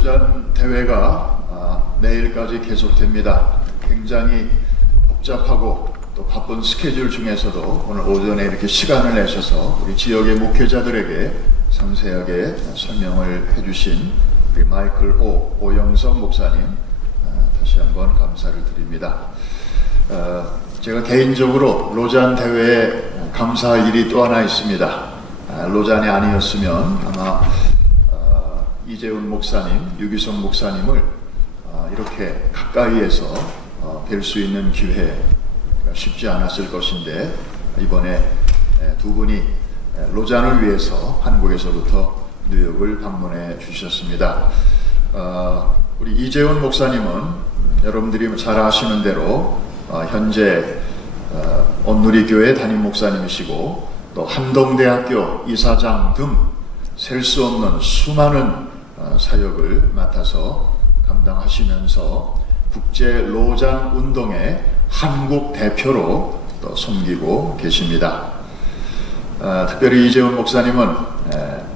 로잔 대회가 내일까지 계속됩니다. 굉장히 복잡하고 또 바쁜 스케줄 중에서도 오늘 오전에 이렇게 시간을 내셔서 우리 지역의 목회자들에게 상세하게 설명을 해주신 우리 마이클 오영석 목사님 다시 한번 감사를 드립니다. 제가 개인적으로 로잔 대회에 감사할 일이 또 하나 있습니다. 로잔이 아니었으면 아마 이재훈 목사님, 유기성 목사님을 이렇게 가까이에서 뵐 수 있는 기회가 쉽지 않았을 것인데 이번에 두 분이 로잔을 위해서 한국에서부터 뉴욕을 방문해 주셨습니다. 우리 이재훈 목사님은 여러분들이 잘 아시는 대로 현재 온누리교회 담임 목사님이시고 또 한동대학교 이사장 등 셀 수 없는 수많은 사역을 맡아서 감당하시면서 국제 로잔 운동의 한국 대표로 또 섬기고 계십니다. 특별히 이재훈 목사님은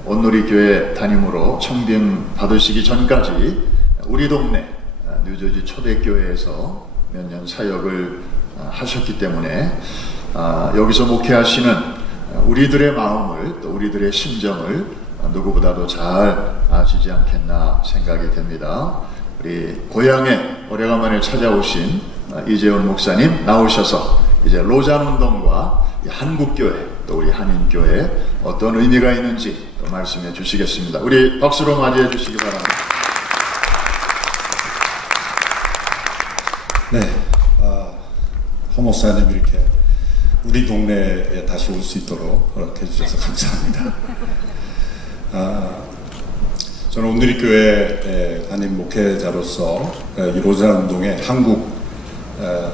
온누리교회 담임으로 청빙 받으시기 전까지 우리 동네 뉴저지 초대교회에서 몇 년 사역을 하셨기 때문에 여기서 목회하시는 우리들의 마음을 또 우리들의 심정을 누구보다도 잘 아시지 않겠나 생각이 됩니다. 우리 고향에 오래간만에 찾아오신 이재훈 목사님 나오셔서 이제 로잔 운동과 한국교회 또 우리 한인교회 어떤 의미가 있는지 또 말씀해 주시겠습니다. 우리 박수로 맞이해 주시기 바랍니다. 네, 허 목사님 이렇게 우리 동네에 다시 올 수 있도록 허락해 주셔서 감사합니다. 저는 온누리교회 담임 목회자로서 이 로잔 운동에 한국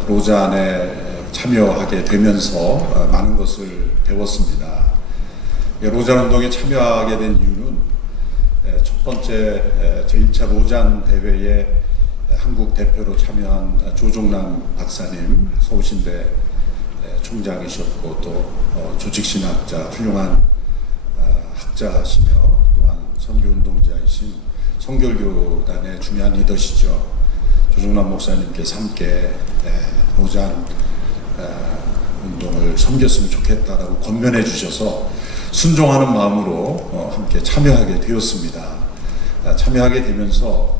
로잔에 참여하게 되면서 많은 것을 배웠습니다. 로잔 운동에 참여하게 된 이유는 첫 번째 제1차 로잔 대회에 한국 대표로 참여한 조종남 박사님, 서울신대 총장이셨고 또 조직신학자, 훌륭한 학자시며 또한 선교운동자이신 성결교단의 중요한 리더시죠. 조종남 목사님께서 함께 로잔 운동을 섬겼으면 좋겠다라고 권면해 주셔서 순종하는 마음으로 함께 참여하게 되었습니다. 참여하게 되면서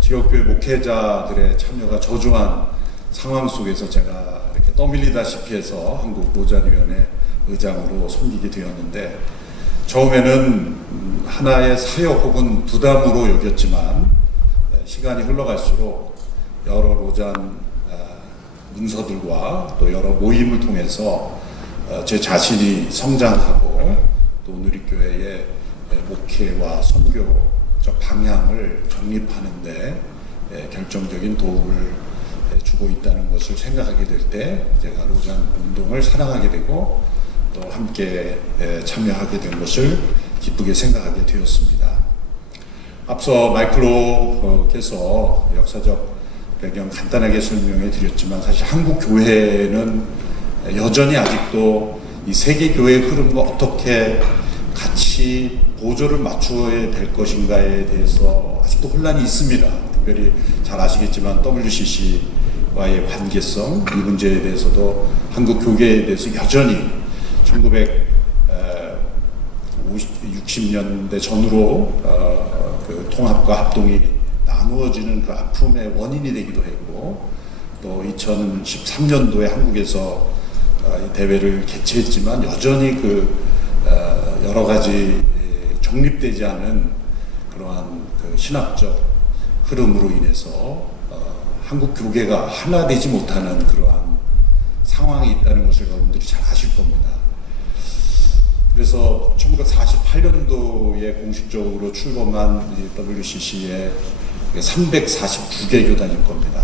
지역교회 목회자들의 참여가 저조한 상황 속에서 제가 이렇게 떠밀리다시피 해서 한국 로잔위원회 의장으로 섬기게 되었는데 처음에는 하나의 사역 혹은 부담으로 여겼지만 시간이 흘러갈수록 여러 로잔 문서들과 또 여러 모임을 통해서 제 자신이 성장하고 또 온누리교회의 목회와 선교적 방향을 정립하는 데 결정적인 도움을 주고 있다는 것을 생각하게 될 때 제가 로잔 운동을 사랑하게 되고 또 함께 참여하게 된 것을 기쁘게 생각하게 되었습니다. 앞서 마이클로께서 역사적 배경 간단하게 설명해 드렸지만 사실 한국 교회는 여전히 아직도 이 세계 교회의 흐름과 어떻게 같이 보조를 맞추어야 될 것인가에 대해서 아직도 혼란이 있습니다. 특별히 잘 아시겠지만 WCC와의 관계성, 이 문제에 대해서도 한국 교계에 대해서 여전히 1960년대 전후로 그 통합과 합동이 나누어지는 그 아픔의 원인이 되기도 했고 또 2013년도에 한국에서 대회를 개최했지만 여전히 그 여러 가지 정립되지 않은 그러한 그 신학적 흐름으로 인해서 한국 교계가 하나 되지 못하는 그러한 상황이 있다는 것을 여러분들이 잘 아실 겁니다. 그래서 1948년도에 공식적으로 출범한 WCC의 349개 교단일 겁니다.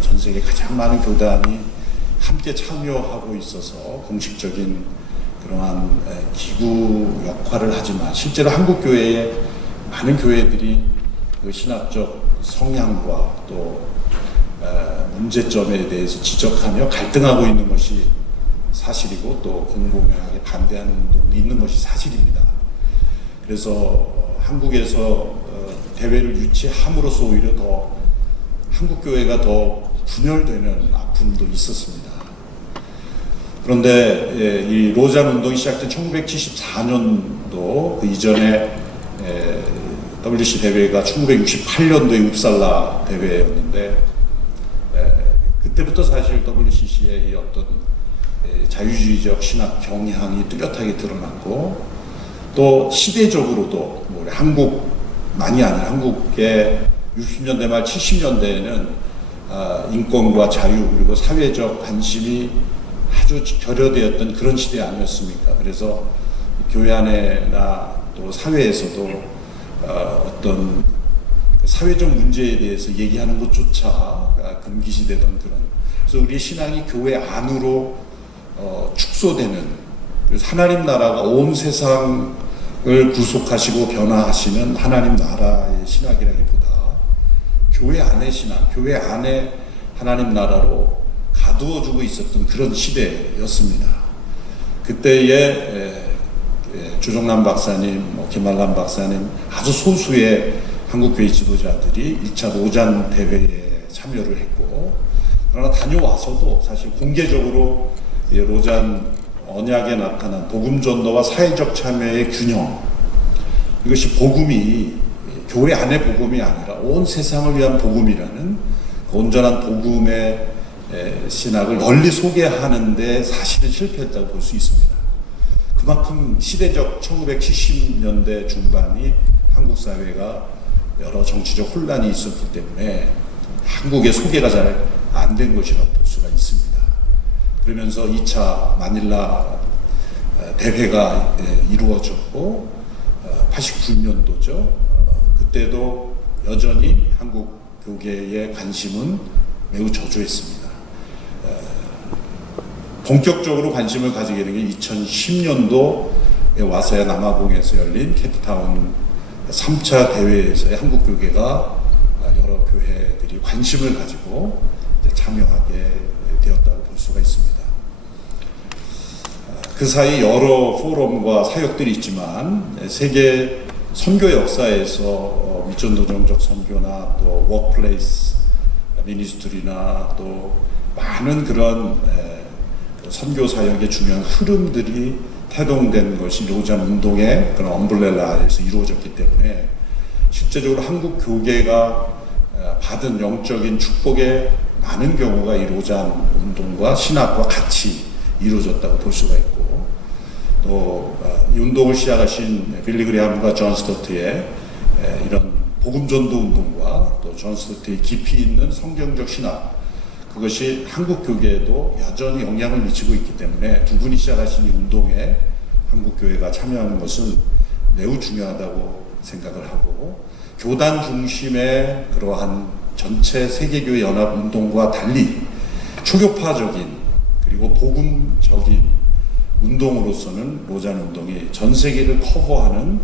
전 세계 가장 많은 교단이 함께 참여하고 있어서 공식적인 그러한 기구 역할을 하지만 실제로 한국 교회의 많은 교회들이 그 신학적 성향과 또 문제점에 대해서 지적하며 갈등하고 있는 것이 사실이고 또 공공연하게 반대하는 운동이 있는 것이 사실입니다. 그래서 한국에서 대회를 유치함으로써 오히려 더 한국교회가 더 분열되는 아픔도 있었습니다. 그런데 이 로잔 운동이 시작된 1974년도 그 이전에 WC 대회가 1968년도에 웁살라 대회였는데 그때부터 사실 WCC의 어떤 자유주의적 신학 경향이 뚜렷하게 드러났고 또 시대적으로도 뭐 한국만이 아니라 한국의 60년대 말 70년대에는 인권과 자유 그리고 사회적 관심이 아주 결여되었던 그런 시대 아니었습니까? 그래서 교회 안에나 또 사회에서도 어떤 사회적 문제에 대해서 얘기하는 것조차 금기시되던 그런, 그래서 우리 신앙이 교회 안으로 축소되는, 그래서 하나님 나라가 온 세상을 구속하시고 변화하시는 하나님 나라의 신학이라기보다 교회 안의 신학, 교회 안에 하나님 나라로 가두어주고 있었던 그런 시대였습니다. 그때의 주종남 박사님, 김한남 박사님, 아주 소수의 한국교회 지도자들이 1차 로잔 대회에 참여를 했고, 그러나 다녀와서도 사실 공개적으로 로잔 언약에 나타난 복음 전도와 사회적 참여의 균형, 이것이 복음이 교회 안의 복음이 아니라 온 세상을 위한 복음이라는 온전한 복음의 신학을 널리 소개하는데 사실은 실패했다고 볼 수 있습니다. 그만큼 시대적 1970년대 중반이 한국 사회가 여러 정치적 혼란이 있었기 때문에 한국의 소개가 잘 안 된 것이라고 볼 수가 있습니다. 그러면서 2차 마닐라 대회가 이루어졌고 89년도죠. 그때도 여전히 한국 교계의 관심은 매우 저조했습니다. 본격적으로 관심을 가지게 된 게 2010년도에 와서야 남아공에서 열린 케이프타운 3차 대회에서의 한국 교계가 여러 교회들이 관심을 가지고 참여하게 되었다고 볼 수가 있습니다. 그 사이 여러 포럼과 사역들이 있지만 세계 선교 역사에서 미전도정적 선교나 또 워크플레이스 미니스트리나 또 많은 그런 선교 사역의 중요한 흐름들이 태동된 것이 로잔 운동의 그런 엄브렐라 아래에서 이루어졌기 때문에 실제적으로 한국 교계가 받은 영적인 축복의 많은 경우가 이 로잔 운동과 신학과 같이 이루어졌다고 볼 수가 있고, 또 이 운동을 시작하신 빌리 그레함과 존 스토트의 이런 복음 전도 운동과 또 존 스토트의 깊이 있는 성경적 신학, 그것이 한국 교계에도 여전히 영향을 미치고 있기 때문에 두 분이 시작하신 이 운동에 한국 교회가 참여하는 것은 매우 중요하다고 생각을 하고, 교단 중심의 그러한 전체 세계교회 연합 운동과 달리 초교파적인 그리고 복음적인 운동으로서는 로잔 운동이 전 세계를 커버하는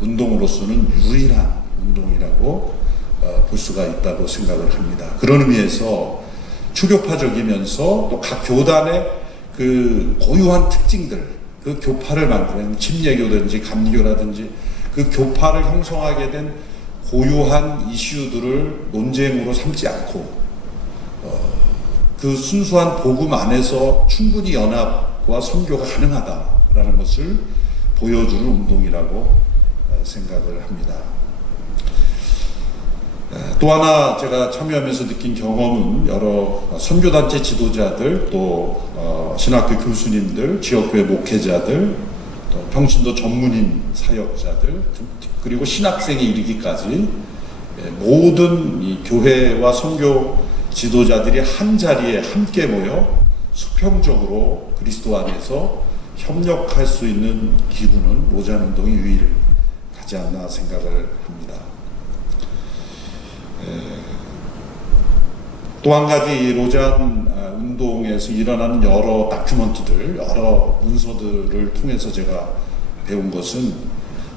운동으로서는 유일한 운동이라고 볼 수가 있다고 생각을 합니다. 그런 의미에서 초교파적이면서 또 각 교단의 그 고유한 특징들, 그 교파를 만드는 침례교든지 감리교라든지 그 교파를 형성하게 된 고유한 이슈들을 논쟁으로 삼지 않고 그 순수한 복음 안에서 충분히 연합과 선교가 가능하다라는 것을 보여주는 운동이라고 생각을 합니다. 또 하나 제가 참여하면서 느낀 경험은 여러 선교단체 지도자들, 또 신학교 교수님들, 지역교회 목회자들, 또 평신도 전문인 사역자들, 그리고 신학생에 이르기까지 모든 이 교회와 선교 지도자들이 한 자리에 함께 모여 수평적으로 그리스도 안에서 협력할 수 있는 기구는 로잔 운동이 유일하지 않나 생각을 합니다. 또 한 가지 로잔 운동에서 일어나는 여러 다큐멘터들, 여러 문서들을 통해서 제가 배운 것은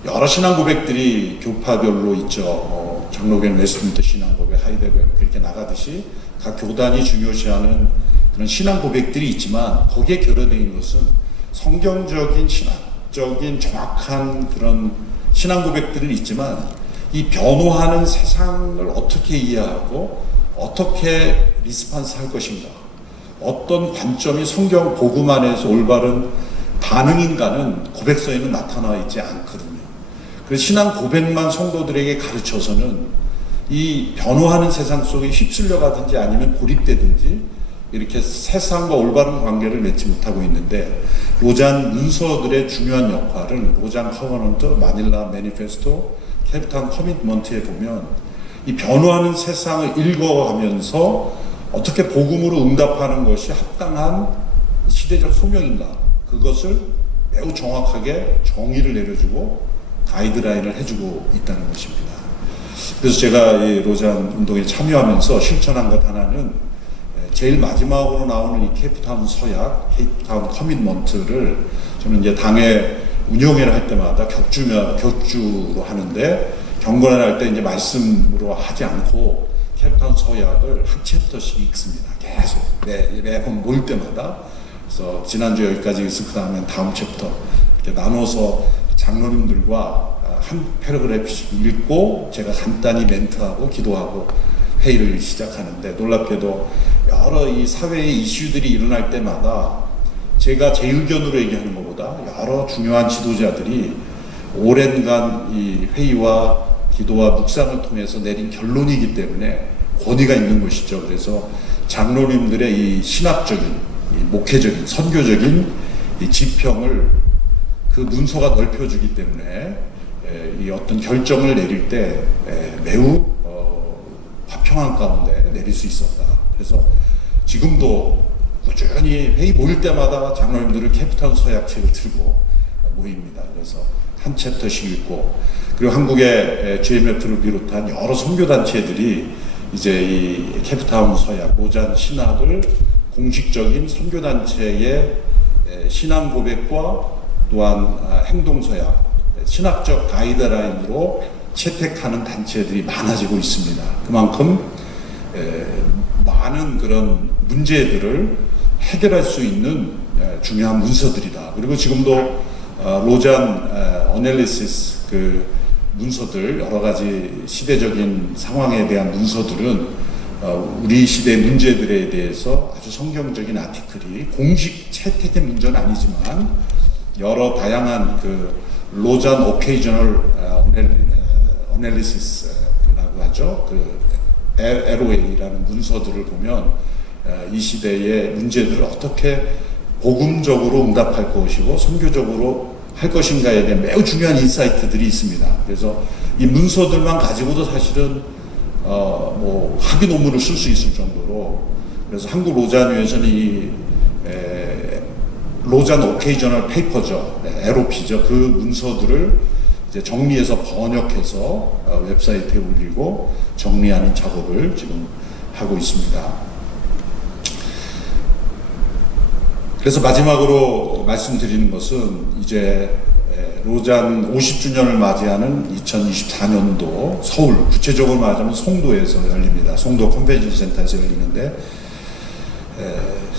여러 신앙 고백들이 교파별로 있죠. 장로교는 웨스트민스터 신앙 고백, 하이델베르크 이렇게 나가듯이 각 교단이 중요시하는 그런 신앙 고백들이 있지만 거기에 결여되어 있는 것은 성경적인 신학적인 정확한 그런 신앙 고백들은 있지만 이 변화하는 세상을 어떻게 이해하고 어떻게 리스판스 할 것인가, 어떤 관점이 성경 복음 안에서 올바른 반응인가는 고백서에는 나타나 있지 않거든요. 그래서 신앙 고백만 성도들에게 가르쳐서는 이 변화하는 세상 속에 휩쓸려 가든지 아니면 고립되든지 이렇게 세상과 올바른 관계를 맺지 못하고 있는데, 로잔 문서들의 중요한 역할은 로잔 커버넌트, 마닐라 매니페스토, 케이프타운 커미트먼트에 보면 이 변화하는 세상을 읽어가면서 어떻게 복음으로 응답하는 것이 합당한 시대적 소명인가, 그것을 매우 정확하게 정의를 내려주고 가이드라인을 해주고 있다는 것입니다. 그래서 제가 이 로잔 운동에 참여하면서 실천한 것 하나는, 제일 마지막으로 나오는 이 케이프타운 서약, 케이프타운 커미트먼트를 저는 이제 당의 운영회를 할 때마다 격주로 하는데, 경건을 할 때 이제 말씀으로 하지 않고 케이프타운 서약을 한 챕터씩 읽습니다. 계속 매번 모일 때마다. 그래서 지난주 여기까지 있을, 그 다음엔 다음 챕터 이렇게 나눠서 장로님들과 한 패러그래프씩 읽고 제가 간단히 멘트하고 기도하고 회의를 시작하는데, 놀랍게도 여러 이 사회의 이슈들이 일어날 때마다 제가 제 의견으로 얘기하는 것보다 여러 중요한 지도자들이 오랜간 이 회의와 기도와 묵상을 통해서 내린 결론이기 때문에 권위가 있는 것이죠. 그래서 장로님들의 이 신학적인, 이 목회적인, 선교적인 이 지평을 그 문서가 넓혀주기 때문에 이 어떤 결정을 내릴 때 매우 화평한 가운데 내릴 수 있었다. 그래서 지금도 꾸준히 회의 모일 때마다 장로님들을 케이프타운 서약책을 들고 모입니다. 그래서 한 챕터씩 읽고, 그리고 한국의 GMF를 비롯한 여러 선교단체들이 이제 이 케이프타운 서약, 로잔 신학을 공식적인 선교단체의 신앙 고백과 또한 행동서약, 신학적 가이드라인으로 채택하는 단체들이 많아지고 있습니다. 그만큼 많은 그런 문제들을 해결할 수 있는 중요한 문서들이다. 그리고 지금도 로잔 어널리시스 그 문서들, 여러 가지 시대적인 상황에 대한 문서들은 우리 시대 문제들에 대해서 아주 성경적인 아티클이 공식 채택의 문제는 아니지만 여러 다양한 그 로잔 오케이저널 어널리시스라고 하죠. 그 LOA라는 문서들을 보면 이 시대의 문제들을 어떻게 복음적으로 응답할 것이고 선교적으로 할 것인가에 대한 매우 중요한 인사이트들이 있습니다. 그래서 이 문서들만 가지고도 사실은 뭐 학위 논문을 쓸 수 있을 정도로, 그래서 한국 로잔위에서는 이 로잔 오케이저널 페이퍼죠, LOP죠. 그 문서들을 이제 정리해서 번역해서 웹사이트에 올리고 정리하는 작업을 지금 하고 있습니다. 그래서 마지막으로 말씀드리는 것은, 이제 로잔 50주년을 맞이하는 2024년도 서울, 구체적으로 말하자면 송도에서 열립니다. 송도 컨벤션 센터에서 열리는데,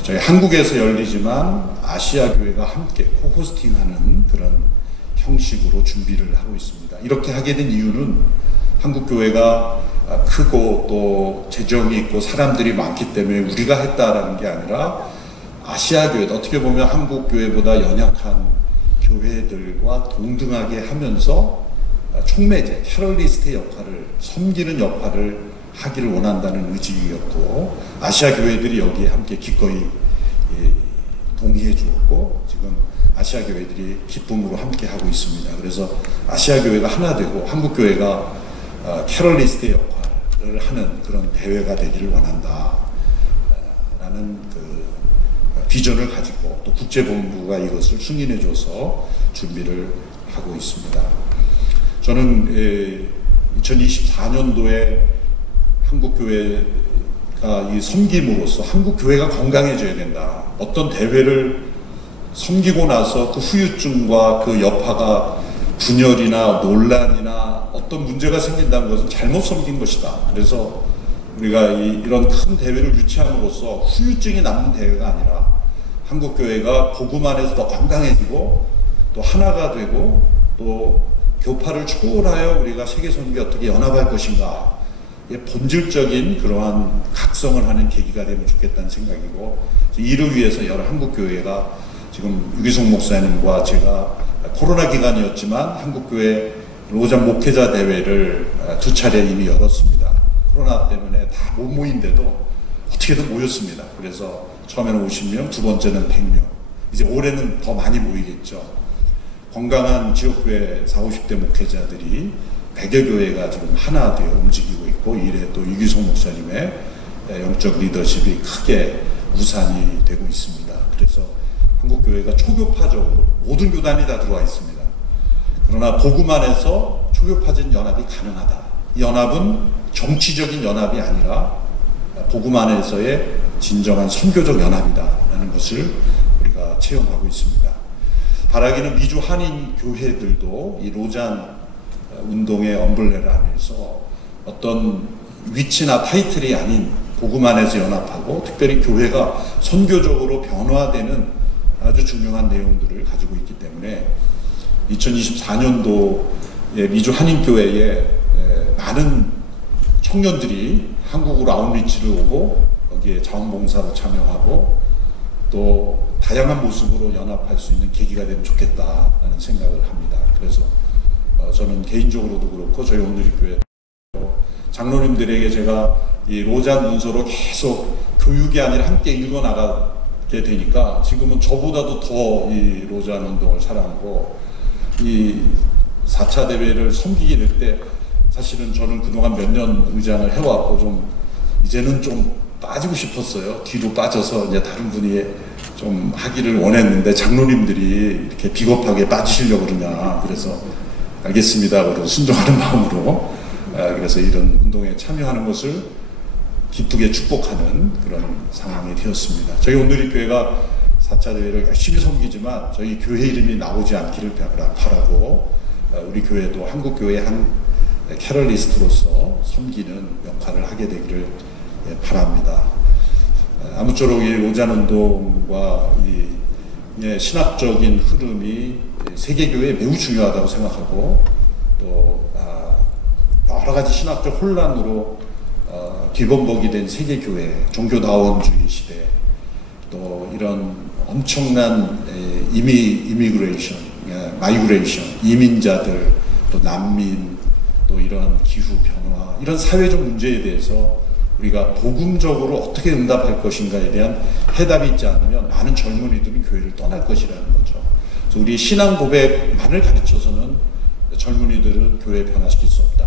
저희 한국에서 열리지만 아시아 교회가 함께 코호스팅하는 그런 형식으로 준비를 하고 있습니다. 이렇게 하게 된 이유는 한국 교회가 크고 또 재정이 있고 사람들이 많기 때문에 우리가 했다라는 게 아니라, 아시아 교회, 어떻게 보면 한국 교회보다 연약한 교회들과 동등하게 하면서 촉매제, 캐럴리스트의 역할을, 섬기는 역할을 하기를 원한다는 의지였고, 아시아 교회들이 여기에 함께 기꺼이 동의해 주었고, 지금 아시아 교회들이 기쁨으로 함께 하고 있습니다. 그래서 아시아 교회가 하나 되고 한국 교회가 캐럴리스트의 역할을 하는 그런 대회가 되기를 원한다 라는 그 비전을 가지고, 또 국제본부가 이것을 승인해 줘서 준비를 하고 있습니다. 저는 2024년도에 한국교회가 이 섬김으로써 한국교회가 건강해져야 된다. 어떤 대회를 섬기고 나서 그 후유증과 그 여파가 분열이나 논란이나 어떤 문제가 생긴다는 것은 잘못 섬긴 것이다. 그래서 우리가 이런 큰 대회를 유치함으로써 후유증이 남는 대회가 아니라 한국교회가 복음 안에서 더 건강해지고 또 하나가 되고 또 교파를 초월하여 우리가 세계 선교에 어떻게 연합할 것인가, 본질적인 그러한 각성을 하는 계기가 되면 좋겠다는 생각이고, 이를 위해서 여러 한국교회가 지금 유기성 목사님과 제가 코로나 기간이었지만 한국교회 로잔 목회자 대회를 2차례 이미 열었습니다. 코로나 때문에 다 못 모인데도 어떻게든 모였습니다. 그래서 처음에는 50명, 두 번째는 100명. 이제 올해는 더 많이 모이겠죠. 건강한 지역교회 40, 50대 목회자들이 100여 교회가 지금 하나 되어 움직이고 있고, 이래 또 유기성 목사님의 영적 리더십이 크게 우산이 되고 있습니다. 그래서 한국교회가 초교파적으로 모든 교단이 다 들어와 있습니다. 그러나 복음 안에서 초교파적 연합이 가능하다. 이 연합은 정치적인 연합이 아니라 복음 안에서의 진정한 선교적 연합이다라는 것을 우리가 체험하고 있습니다. 바라기는 미주 한인 교회들도 이 로잔 운동의 엄블레라 안에서 어떤 위치나 타이틀이 아닌 복음 안에서 연합하고, 특별히 교회가 선교적으로 변화되는 아주 중요한 내용들을 가지고 있기 때문에 2024년도에 미주 한인교회에 많은 청년들이 한국으로 아웃리치를 오고 거기에 자원봉사로 참여하고 또 다양한 모습으로 연합할 수 있는 계기가 되면 좋겠다라는 생각을 합니다. 그래서 저는 개인적으로도 그렇고 저희 온누리교회 장로님들에게 제가 이 로잔 문서로 계속 교육이 아니라 함께 읽어나가게 되니까 지금은 저보다도 더 이 로잔 운동을 사랑하고, 이 4차 대회를 섬기게 될 때 사실은 저는 그동안 몇 년 의장을 해왔고 좀 이제는 좀 빠지고 싶었어요. 뒤로 빠져서 이제 다른 분이 좀 하기를 원했는데 장로님들이 이렇게 비겁하게 빠지시려고 그러냐. 그래서 알겠습니다. 그리고 순종하는 마음으로 그래서 이런 운동에 참여하는 것을 기쁘게 축복하는 그런 상황이 되었습니다. 저희 온누리교회가 4차 대회를 열심히 섬기지만 저희 교회 이름이 나오지 않기를 바라고, 우리 교회도 한국교회 한 캐럴리스트로서 섬기는 역할을 하게 되기를 바랍니다. 아무쪼록 이 로잔 운동과 이 신학적인 흐름이 세계교회에 매우 중요하다고 생각하고, 또 여러 가지 신학적 혼란으로 뒤범벅이 된 세계교회, 종교다원주의 시대, 또 이런 엄청난 마이그레이션, 이민자들, 또 난민, 또 이런 기후 변화, 이런 사회적 문제에 대해서 우리가 복음적으로 어떻게 응답할 것인가에 대한 해답이 있지 않으면 많은 젊은이들이 교회를 떠날 것이라는 거죠. 그래서 우리 신앙 고백만을 가르쳐서는 젊은이들을 교회에 변화시킬 수 없다.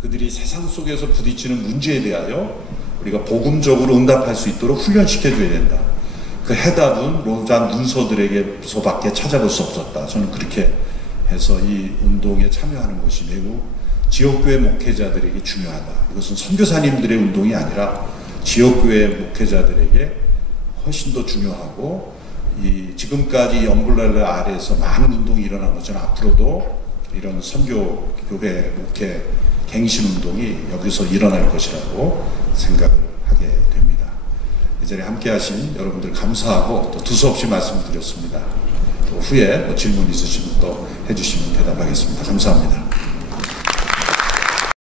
그들이 세상 속에서 부딪히는 문제에 대하여 우리가 복음적으로 응답할 수 있도록 훈련시켜줘야 된다. 그 해답은 로잔 문서들에게서밖에 찾아볼 수 없었다. 저는 그렇게 해서 이 운동에 참여하는 것이 매우 지역교회 목회자들에게 중요하다. 이것은 선교사님들의 운동이 아니라 지역교회 목회자들에게 훨씬 더 중요하고, 지금까지 이 엄블렐라 아래에서 많은 운동이 일어난 것처럼 앞으로도 이런 선교교회 목회 갱신 운동이 여기서 일어날 것이라고 생각을 하게 됩니다. 이 자리에 함께 하신 여러분들 감사하고 또 두서없이 말씀드렸습니다. 또 후에 질문 있으시면 또 해주시면 대답하겠습니다. 감사합니다.